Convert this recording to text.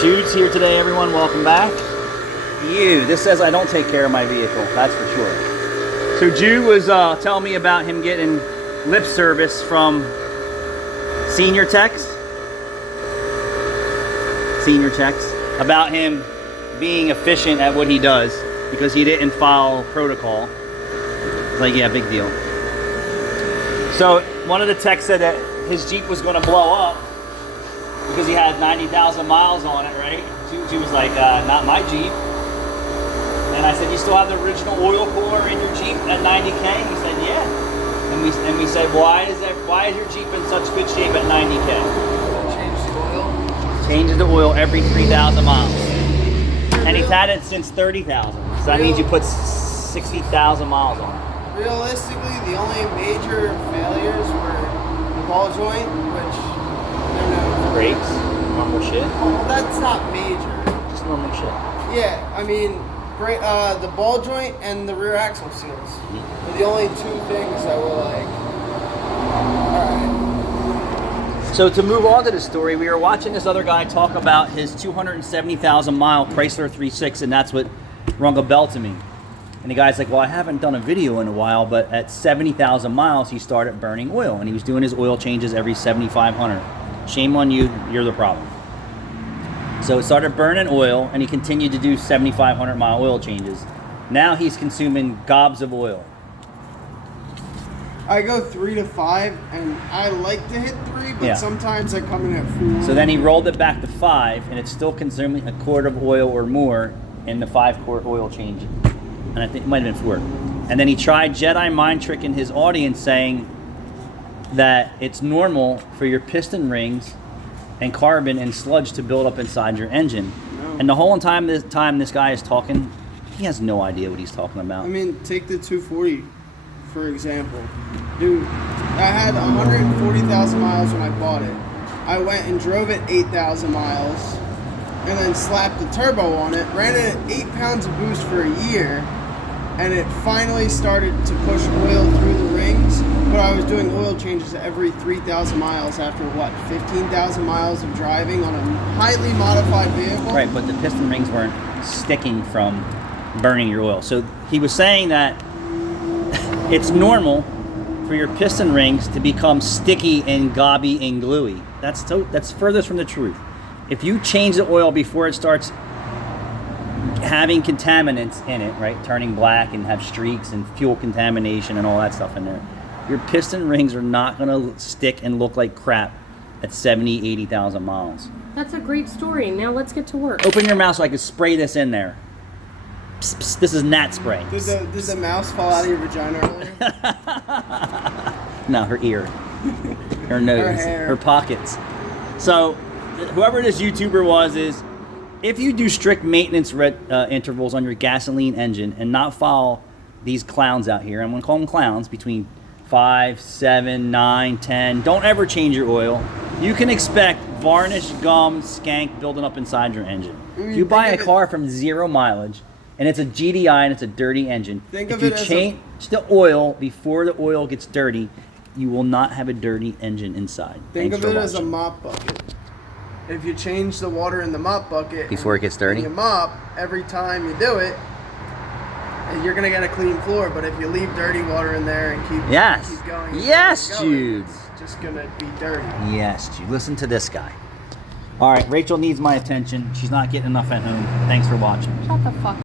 Jude's here today, everyone. Welcome back. This says I don't take care of my vehicle, that's for sure. So Jude was telling me about him getting lip service from senior techs about him being efficient at what he does because he didn't follow protocol. Like, yeah, big deal. So one of the techs said that his Jeep was going to blow up because he had 90,000 miles on it, right? She was like, not my Jeep. And I said, you still have the original oil cooler in your Jeep at 90K? And he said, yeah. And we said, why is your Jeep in such good shape at 90K? Change the oil? Changes the oil every 3,000 miles. And he's had it since 30,000. So that means you put 60,000 miles on it. Realistically, the only major failures were the ball joint, which they're known for. Brakes, normal shit. Well, that's not major. Just normal shit. Yeah, I mean, the ball joint and the rear axle seals are the only two things that were like, alright. So to move on to the story, we were watching this other guy talk about his 270,000 mile Chrysler 3.6, and that's what rung a bell to me. And the guy's like, well, I haven't done a video in a while, but at 70,000 miles, he started burning oil, and he was doing his oil changes every 7,500. Shame on you, you're the problem. So it started burning oil, and he continued to do 7,500 mile oil changes. Now he's consuming gobs of oil. I go 3 to 5, and I like to hit 3, but sometimes I come in at 4. So then he rolled it back to 5, and it's still consuming a quart of oil or more in the 5-quart oil change. And I think it might have been 4. And then he tried Jedi mind tricking his audience, saying that it's normal for your piston rings and carbon and sludge to build up inside your engine. No. And the whole time this guy is talking, he has no idea what he's talking about. I mean, take the 240, for example. Dude, I had 140,000 miles when I bought it. I went and drove it 8,000 miles, and then slapped the turbo on it, ran it at 8 pounds of boost for a year, and it finally started to push oil through the rings, but I was doing oil changes every 3,000 miles after, 15,000 miles of driving on a highly modified vehicle? Right, but the piston rings weren't sticking from burning your oil. So he was saying that it's normal for your piston rings to become sticky and gobby and gluey. That's furthest from the truth. If you change the oil before it starts having contaminants in it, right, turning black and have streaks and fuel contamination and all that stuff in there, your piston rings are not going to stick and look like crap at 70, 80,000 miles. That's a great story. Now let's get to work. Open your mouth so I can spray this in there. Psst, psst, this is gnat spray. Did the mouse fall out of your vagina earlier? No, her ear, her nose, her pockets. So whoever this YouTuber was is, if you do strict maintenance intervals on your gasoline engine and not follow these clowns out here, I'm going to call them clowns, between 5, 7, 9, 10, don't ever change your oil. You can expect varnish, gum, skank building up inside your engine. If you buy a car from 0 mileage and it's a GDI and it's a dirty engine, if you change the oil before the oil gets dirty, you will not have a dirty engine inside. Think of it as a mop bucket. If you change the water in the mop bucket before it gets dirty, you mop every time you do it, you're gonna get a clean floor. But if you leave dirty water in there and keep going, Jude, it's just gonna be dirty. Yes, Jude. Listen to this guy. All right, Rachel needs my attention. She's not getting enough at home. Thanks for watching. Shut the fuck